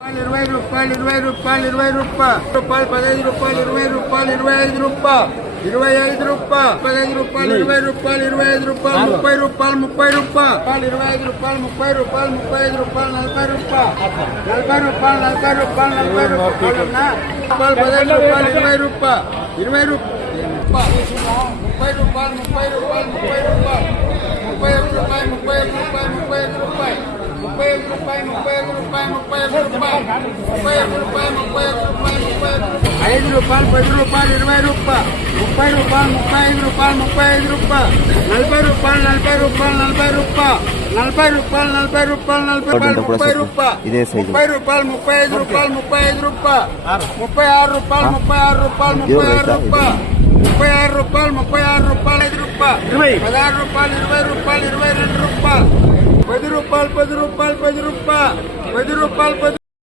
రూపాయలు 15 రూపాయలు 20 రూపాయలు 25 రూపాయలు 25 రూపాయలు 15 రూపాయలు 20 రూపాయలు 30 రూపాయలు 30 రూపాయలు 25 రూపాయలు 30 రూపాయలు 40 రూపాయలు 40 రూపాయలు 40 రూపాయలు 40 రూపాయలు 15 రూపాయలు 20 రూపాయలు 30 రూపాయలు 30 ఐదు రూపాయలు 10 రూపాయలు 20 రూపాయలు 30 రూపాయలు 35 రూపాయలు 40 రూపాయలు 40 రూపాయలు 40 రూపాయలు 30 రూపాయలు 30 రూపాయలు 35 రూపాయలు 36 రూపాయలు 36 రూపాయలు 5 రూపాయలు 10 రూపాయలు